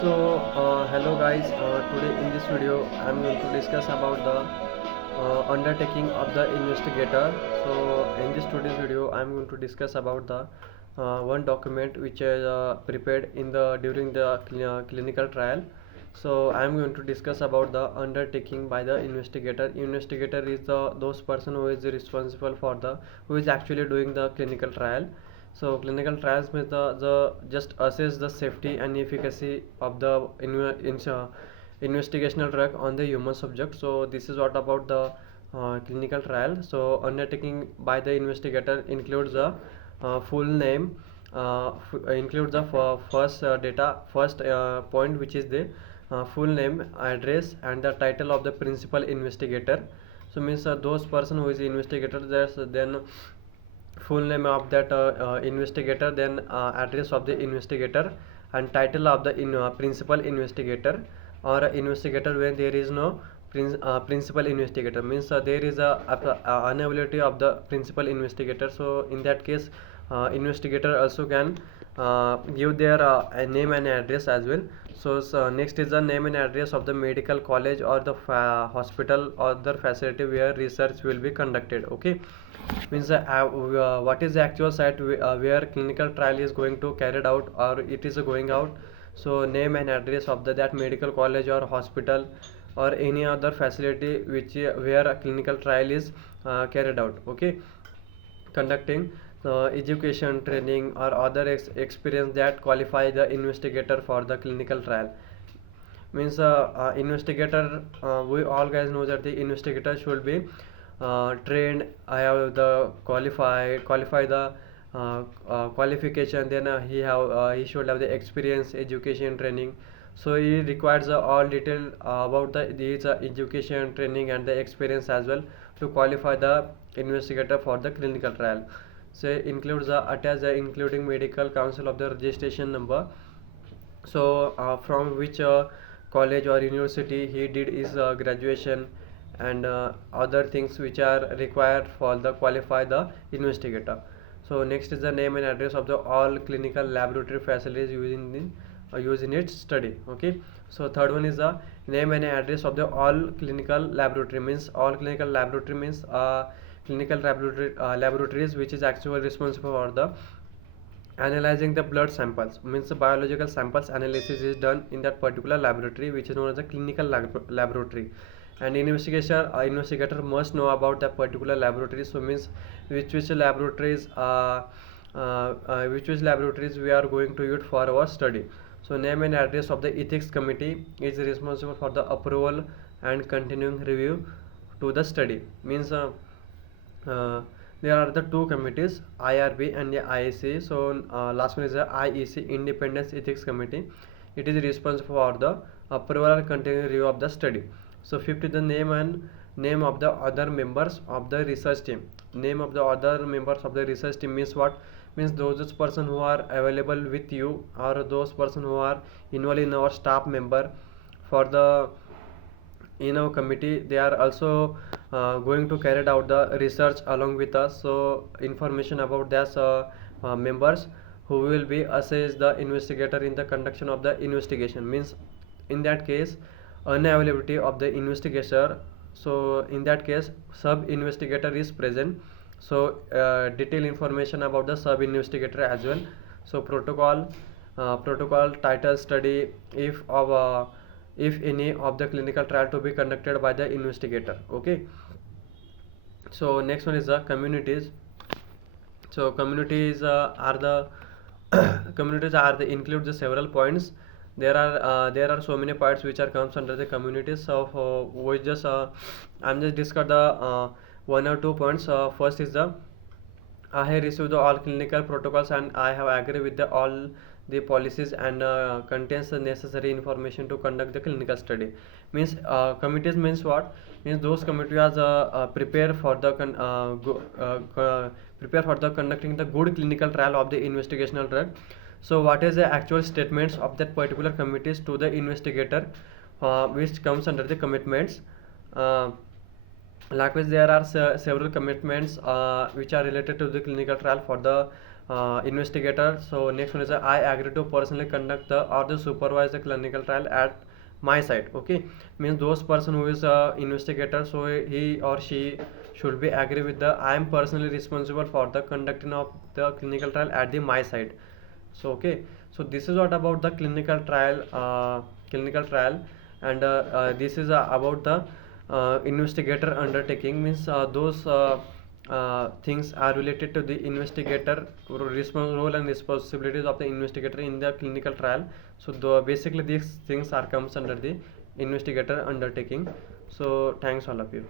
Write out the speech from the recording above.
Hello guys. Today in this video, I'm going to discuss about the undertaking of the investigator. In this today's video, I'm going to discuss about the one document which is prepared in the during the clinical trial. I'm going to discuss about the undertaking by the investigator. Investigator is the those person who is responsible for the who is actually doing the clinical trial. Clinical trials means the just assess the safety and efficacy of the investigational drug on the human subject. So this is what about the clinical trial. So undertaking by the investigator includes the full name, includes the first point, which is the full name, address, and the title of the principal investigator. So means those person who is investigator, there's then full name of that investigator, then address of the investigator, and title of the principal investigator or investigator when there is no principal investigator, means there is a unavailability of the principal investigator. So in that case, investigator also can give their name and address as well. Next is the name and address of the medical college or the hospital or the facility where research will be conducted. Okay, means what is the actual site where clinical trial is going to carried out or it is going out. So name and address of that medical college or hospital or any other facility which where a clinical trial is carried out. Okay, conducting education, training, or other experience that qualify the investigator for the clinical trial. Means investigator, we all guys know that the investigator should be trained. I have the qualify the qualification, then he should have the experience, education, training. So he requires all detail about these education, training, and the experience as well to qualify the investigator for the clinical trial. So includes the attach the including medical council of the registration number. From which college or university he did his graduation, and other things which are required for the qualify the investigator. So next is the name and address of the all clinical laboratory facilities used in its study. Okay, so third one is the name and address of the all clinical laboratory, means all clinical laboratory means clinical laboratories which is actually responsible for the analyzing the blood samples, means the biological samples analysis is done in that particular laboratory which is known as the clinical laboratory. And investigator must know about that particular laboratory. So means which laboratories which laboratories we are going to use for our study. So name and address of the ethics committee is responsible for the approval and continuing review to the study, means uh, there are the two committees, IRB and the IEC. So last one is the IEC, Independence Ethics Committee. It is responsible for the approval and continuing review of the study. So fifth is the name of the other members of the research team. Name of the other members of the research team means what? Means those person who are available with you, or those person who are involved in our staff member for the in our committee. They are also going to carry out the research along with us. So information about these members who will be assess the investigator in the conduction of the investigation, means in that case unavailability of the investigator. So in that case sub investigator is present. So detailed information about the sub investigator as well. So protocol title study if any of the clinical trial to be conducted by the investigator. Okay, so next one is the communities. So communities are the communities are the include the several points. There are so many parts which are comes under the communities. So we just I'm just discuss the one or two points. First is the I have received the all clinical protocols and I have agreed with the all the policies and contains the necessary information to conduct the clinical study. Means committees means what? Means those committees are prepare for the prepare for the conducting the good clinical trial of the investigational drug. So what is the actual statements of that particular committees to the investigator, which comes under the commitments. Likewise, there are several commitments which are related to the clinical trial for the investigator. So next one is I agree to personally conduct the or the supervise the clinical trial at my site. Okay, means those person who is investigator, so he or she should be agree with the I am personally responsible for the conducting of the clinical trial at the my site. So okay, so this is what about the clinical trial. And this is about the investigator undertaking, means those things are related to the investigator role and responsibilities of the investigator in the clinical trial. So basically these things are comes under the investigator undertaking. So thanks all of you.